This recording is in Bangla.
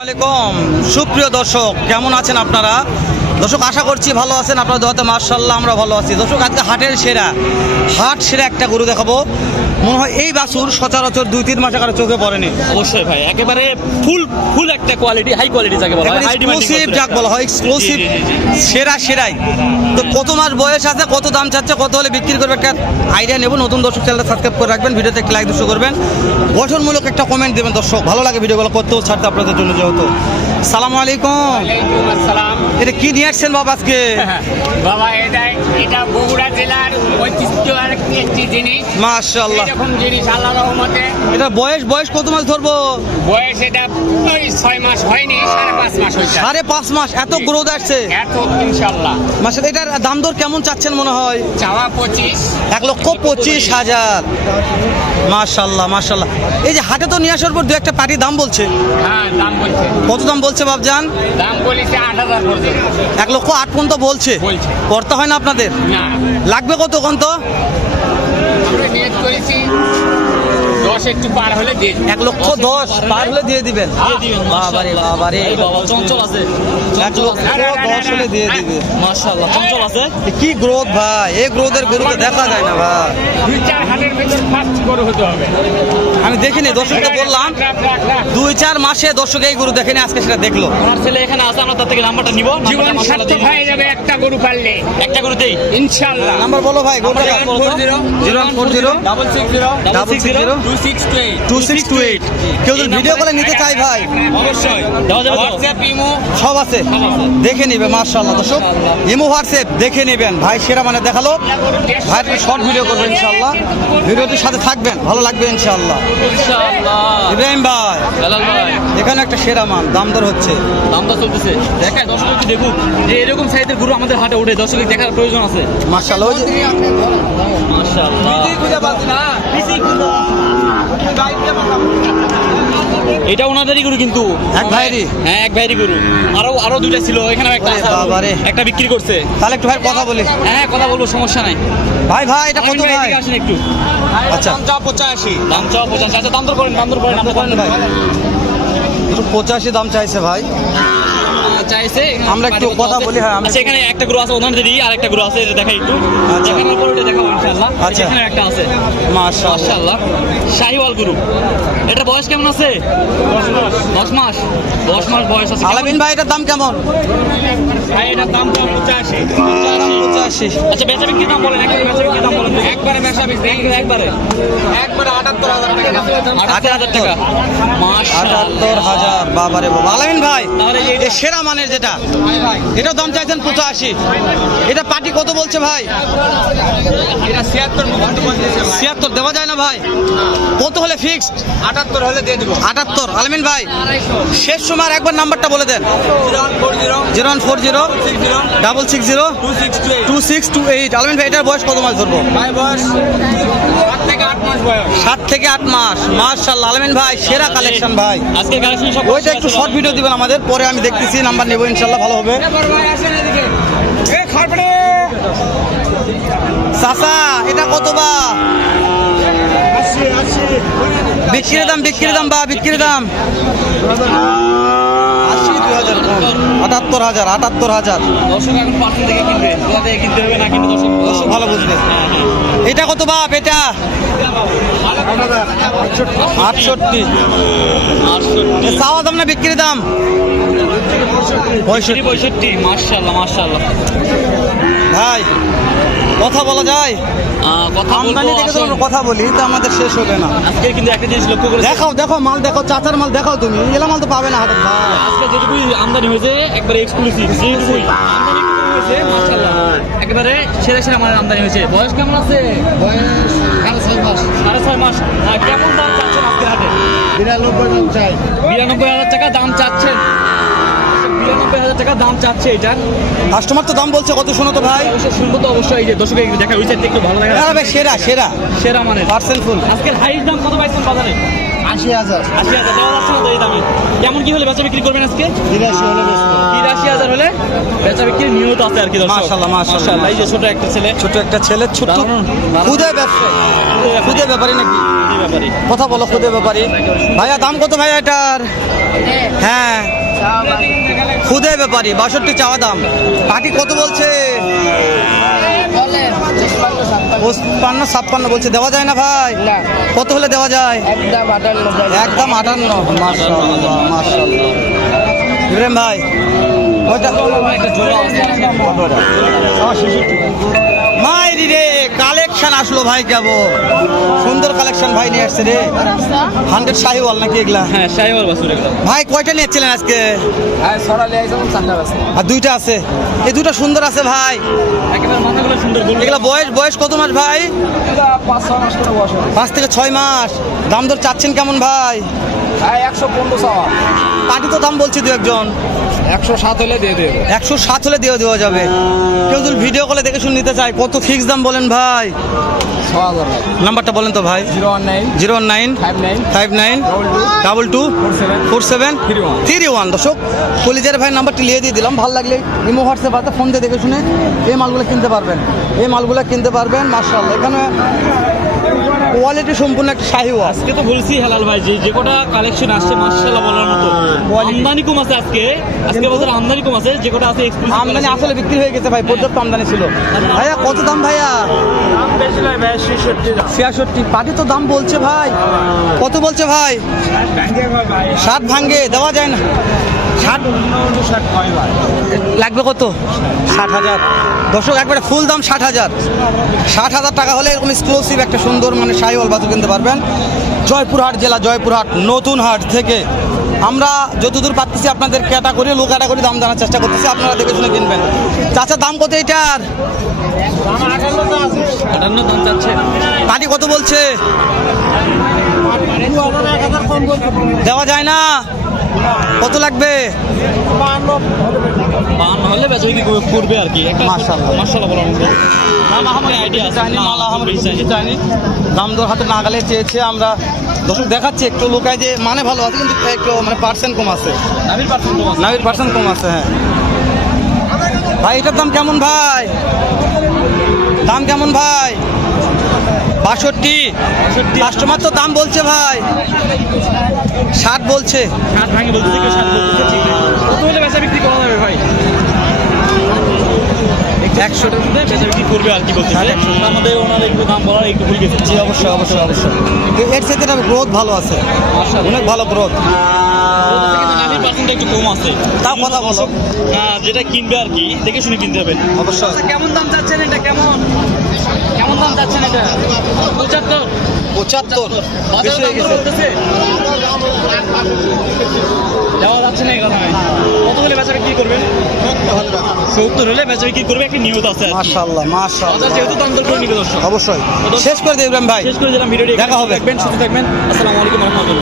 আসসালামু আলাইকুম সুপ্রিয় দর্শক, কেমন আছেন আপনারা? দর্শক আশা করছি ভালো আছেন। আপনারা দোয়াতে মাশাআল্লাহ আমরা ভালো আছি। দর্শক আজকে হাটের হাট সেরা একটা গরু দেখাবো। মনে হয় এই বাছুর সচরাচর 2-3 মাস আগে চোখে পড়েনি। অবশ্যই ভাই, একেবারে ফুল একটা কোয়ালিটি, হাই কোয়ালিটি যাকে বলা হয়, এক্সক্লুসিভ যাকে বলা হয়, এক্সক্লুসিভ সেরাই। তো কত মাস বয়স আছে, কত দাম চাচ্ছে, কত হলে বিক্রি করবে একটা আইডিয়া নেব। নতুন দর্শক চ্যানেলটা সাবস্ক্রাইব করে রাখবেন, ভিডিওতে একটা লাইক দুশো করবেন, গঠনমূলক একটা কমেন্ট দেবেন। দর্শক ভালো লাগে ভিডিওগুলো করতেও ছাড়তে আপনাদের জন্য যেহেতু। সালামু আলাইকুম। এটা কি নিয়ে আসছেন বাবা আজকে? বাবা এটা বগুড়া জেলার ঐতিহ্যের একটি জিনিস। মাশাআল্লাহ, এরকম জিনিস আল্লাহর রহমতে। এটা বয়স কত মাস ধরবো? বয়স এটা ওই 6 মাস হয়নি, 5.5 মাস হয়েছে। 5.5 মাস এত গ্রোথ আসছে এত ইনশাআল্লাহ। মাশাআল্লাহ। এটার দাম দর কেমন চাচ্ছেন মনে হয়? চাওয়া 25, 1,25,000। মাশাআল্লাহ। এই যে হাটে তো নিয়ে আসার পর দু একটা পার্টি দাম বলছে, হ্যাঁ দাম বলছে। কত দাম বলছে বাবজান? দাম বলেছে 8,000 পর্যন্ত। 1,08,000 পর্যন্ত বলছে। করতে হয় না আপনাদের? না, লাগবে কত কোন তো? আমরা নিয়ত করেছি 10 একটু পার হলে দিয়ে দিই। 1,10,000 পার হলে দিয়ে দিবেন? বাবারে চঞ্চল আছে, 1,10,000 হলে দিয়ে দিবে। মাশাআল্লাহ, চঞ্চল আছে। কি গ্রোথ ভাই, এই গ্রোথের গরুকে দেখা যায় না ভাই। 2-4 হাটের ভিতর ফার্স্ট গরু হতে হবে। আমি দেখিনি, দর্শককে বললাম রাখ। 2-4 মাসে দর্শক এই গরু দেখেনি, আজকে সেটা দেখলো। আমার ছেলে এখানে আছে, আমরা তার থেকে নাম্বারটা নিব। জীবন সার্থক হয়ে যাবে একটা গরু পারলে, একটা গরুতেই ইনশাআল্লাহ। নাম্বার বলো ভাই, গরুটা 040 660 2628। কেউ যদি ভিডিও করে নিতে চাই ভাই, অবশ্যই দেওয়া যাবে তো? হোয়াটসঅ্যাপ, ইমো সব আছে, দেখে নিবে। মাশাআল্লাহ দর্শক, ইমো হোয়াটসঅ্যাপ দেখে নেবেন। ভাই সেরা মানে দেখালো, ভাই শর্ট ভিডিও করবেন ইনশাআল্লাহ। ভিডিওটির সাথে থাকবেন, ভালো লাগবে ইনশাআল্লাহ। ইনশাআল্লাহ। ইব্রাহিম ভাই, বেলাল ভাই, এখানে একটা সেরা মান দাম দর হচ্ছে, দামটা চলতেছে। দেখেন দর্শক একটু দেখুন যে এরকম সাইজের গরু আমাদের হাটে ওঠে, দর্শকের দেখার প্রয়োজন আছে। মাশাআল্লাহ। ওই যে মাশাআল্লাহ, এটা ওনাদেরই গরু কিন্তু এক ভাইয়েরই? হ্যাঁ, এক ভাইয়েরই গরু। আরো দুইটা ছিল, এখানেও একটা আছে, বাবারে। একটা বিক্রি করছে। তাহলে একটু ভাই কথা বলি। হ্যাঁ, কথা বলবো, সমস্যা নাই। ভাই এটা কত ভাই? এদিকে আসেন একটু। আচ্ছা, দাম চাও 85। আচ্ছা, দাম দর করেন আপনি করেন ভাই 85 দাম চাইছে ভাই। চাইছে, আমরা একটু কথা বলি। হ্যাঁ, আচ্ছা, এখানে একটা গরু আছে ওনাদেরই, আর একটা গরু আছে, এটা দেখাই একটু। আচ্ছা। দেখানোর পর ওটা দেখাবো ইনশাআল্লাহ। আচ্ছা। এখানে একটা আছে, মাশাআল্লাহ, শাহিওয়াল গরু। এটা বয়স কেমন আছে? 10 মাস বয়স আছে। আলামিন ভাই এটার দাম কেমন? ভাই এটার দাম তো 85। 85। আচ্ছা, বেচা বিক্রি দাম বলেন, একবারে বেচা বিক্রি দাম বলেন। একবারে বেচা বিক্রি একবারে 78,000 টাকা দাম। 78,000 টাকা। মাশাআল্লাহ, 78,000। বাবারে বাবা। আলামিন ভাই, তাহলে এই এই সেরা মানের যেটা, এটার দাম চাইছেন 85। এটা পার্টি কত বলছে ভাই? এটা 76 পর্যন্ত বলতেছে ভাই। 76 দেওয়া যায় না ভাই? কত হলে ফিক্সড? 78 হলে দিয়ে দেব। 78। আলামিন ভাই শেষ সময় আর একবার নাম্বারটা বলে দেন। 0140 0140 660 2628। 2628। আলামিন ভাই এটার বয়স কত মাস ধরবো? ভাই বয়স 7 থেকে 8 মাস বয়স। 7 থেকে 8 মাস। মাশাআল্লাহ আলামিন ভাই সেরা কালেকশন ভাই। আজকে কালেকশন সব ওইটা একটু শর্ট ভিডিও দিবেন আমাদের, পরে আমি দেখতেছি, নাম্বার নেবো ইনশাআল্লাহ, ভালো হবে। ভাই আসেন এদিকে। এ খারপড়ে চাচা এটা কত বা? বিক্রির দাম বা বিক্রির দাম 80, 2000 কম। 78,000। দর্শক এখন পার্সেল থেকে কিনবে, কোথা থেকে কিনতে হবে না কিনবে দর্শক ভালো বুঝবে। এটা কত বাপ? এটা 68। চাওয়া দাম না বিক্রির দাম? 65। মাশাআল্লাহ। ভাই কথা বলা যায়? কথা আমদানি থেকে তো কথা বলি, তো আমাদের শেষ হবে না। আজকে কিন্তু একটা জিনিস লক্ষ্য করে দেখো মাল দেখো, চাচার মাল দেখাও। তুমি এলা মাল তো পাবে না হাটে ভাই। আজকে যেটুকুই আমদানি হয়েছে একবারে এক্সক্লুসিভ। যেটুকুই আমদানি হয়েছে মাশাআল্লাহ, একেবারে সেরা মানের আমদানি হয়েছে। বয়স কেমন আছে? বয়স 6.5 মাস। কেমন দাম চাচ্ছেন আজকে হাটে? 92 দাম চাই। 92,000 টাকা দাম চাচ্ছেন। 92,000 টাকা দাম চাচ্ছে এটা। কাস্টমার তো দাম বলছে কত, শোনো তো ভাই। অবশ্যই শুনবো তো, অবশ্যই। এই যে দর্শকের দেখা ওই সাইড একটু ভালো লাগে। ভাই সেরা সেরা মানে পার্সেল ফুল। আজকের হাইট দাম কত পাইছেন বাজারে? 80,000 80,000 দেওয়া যাচ্ছে না তো এই দামে? কেমন কি হলে বেচা বিক্রি করবেন আজকে? 83 হলে বেচবো। 83,000 হলে বেচা বিক্রি নিয়ত আছে আর কি দর্শক। মাশাআল্লাহ, মাশাআল্লাহ। এই যে ছোট একটা ছেলে, ছোট একটা ছেলে, ছোট্ট দারুণ, দারুণ। খুদে ব্যবসা, খুদে ব্যাপারী নাকি? এই ব্যাপারে কথা বলো, খুদে ব্যাপারী। ভাইয়া দাম কত ভাইয়া এটার? হ্যাঁ, খুদে ব্যাপারী, 62 চাওয়া দাম। পাটি কত বলছে? 55-56 বলছে। দেওয়া যায় না ভাই? কত হলে দেওয়া যায়? একদম 58। মাশাআল্লাহ, মাশাআল্লাহ। ইব্রাহিম ভাই ওইটা একটা জোড়া আছে। মাইরি রে, কালেকশন আসলো ভাই, কেবল সুন্দর কালেকশন ভাই নিয়ে আসছে রে। 100 শাহিওয়াল নাকি এগুলা? হ্যাঁ, শাহিওয়াল বাছুর এগুলো। ভাই কয়টা নিয়েছিলেন আজকে? আর দুইটা আছে, এই দুটো সুন্দর আছে ভাই। একেবারে মাথাগুলো সুন্দর গোল। এগুলা বয়স কত মাস ভাই? 5 থেকে 6 মাস। দাম দর চাচ্ছেন কেমন ভাই? 115 পাটি তো দাম বলছে দু একজন। 107 হলে দিয়ে দেবো। 107 হলে দেওয়া যাবে। কেউ যদি ভিডিও কলে দেখে শুনে নিতে চায়, কত ফিক্স দাম বলেন ভাই? 6,000 নাম্বারটা বলেন তো ভাই। 019 019 59 59 22 47 দর্শক, কলিজার ভাই নাম্বারটি লিয়ে দিয়ে দিলাম। ভালো লাগলে ইমো হোয়াটসঅ্যাপ আছে, ফোন দিয়ে দেখে শুনে এই মালগুলো কিনতে পারবেন। মাশাআল্লাহ। এখানে কোয়ালিটি সম্পূর্ণ একটা শাহিওয়াল। আজকে তো বলছি হেলাল ভাই যে কটা কালেকশন আসছে মাশাআল্লাহ বলার মতো। আমদানি কম আছে আজকে বাজারে আমদানি কম আছে, যে কটা আছে এক্সক্লুসিভ আমদানি আসলে বিক্রি হয়ে গেছে ভাই, পর্যাপ্ত আমদানি ছিল। ভাইয়া কত দাম ভাইয়া? 66। পাটি তো দাম বলছে ভাই, কত বলছে ভাই? 60 ভাঙ্গে দেওয়া যায় না? 60 লাগবে কত? 60,000 দর্শক, একবারে ফুল দাম 60,000। 60,000 টাকা হলে এরকম এক্সক্লুসিভ একটা সুন্দর মানে শাহিওয়াল বাছুর কিনতে পারবেন। জয়পুরহাট জেলা, জয়পুরহাট নতুন হাট থেকে আমরা যতদূর পাচ্ছি আপনাদের ক্যাটাগরি লো ক্যাটাগরি দাম জানার চেষ্টা করতেছি, আপনারা দেখে শুনে কিনবেন। চাচা দাম কত এটার? 58 দাম চাচ্ছে। পাটি কত বলছে? দেওয়া যায় না? কত লাগবে? 52 হলে বেচা বিক্রি করবে আর কি। একটা মাশাআল্লাহ বলার মতো। দাম আমার আইডিয়া আছে। দাম দর হাতে নাগালে চেয়েছে। আমরা দর্শক দেখাচ্ছি একটু লোকায় যে মানে ভালো আছে, কিন্তু একটু মানে পার্সেন্ট কম আছে। নাভির পার্সেন্ট কম আছে। হ্যাঁ ভাই, এটার দাম কেমন ভাই? দাম কেমন ভাই? 62। কাস্টমার তো দাম বলছে ভাই, 60 বলছে। 60 ভাঙি বলতেছে, কেউ 60 বলতেছে, ঠিক আছে। কত হলে বেচা বিক্রি করা যাবে ভাই? 100 বেচা বিক্রি করবে আর কি বলতেছে। আমাদের ওনার একটু দাম বলার একটু ভুল গেছে। জি অবশ্যই। এর সাথে গ্রোথ ভালো আছে, অনেক ভালো গ্রোথ। কিন্তু নাভির পার্সেন্টটা একটু কম আছে। তাও কথা বলো। যেটা কিনবে আর কি দেখে শুনে কিনতে হবে অবশ্যই। কেমন দাম চাচ্ছেন এটা? কেমন দাম চাচ্ছেন এটা? 75 বেশি হয়ে গেছে। দেওয়া যাচ্ছে না এই কথা। কত হলে বেচা বিক্রি করবেন? 70 হলে বেচা বিক্রি করবে, একটা নিয়ত আছে আর কি। মাশাআল্লাহ, বাজার যেহেতু দাম দর করে নিবে দর্শক। অবশ্যই শেষ করে দেবেন ভাই। শেষ করে দিলাম ভিডিওটি। দেখা হবে। দেখবেন, সুস্থ থাকবেন। আসসালামু আলাইকুম ওয়া রাহমাতুল্লাহ।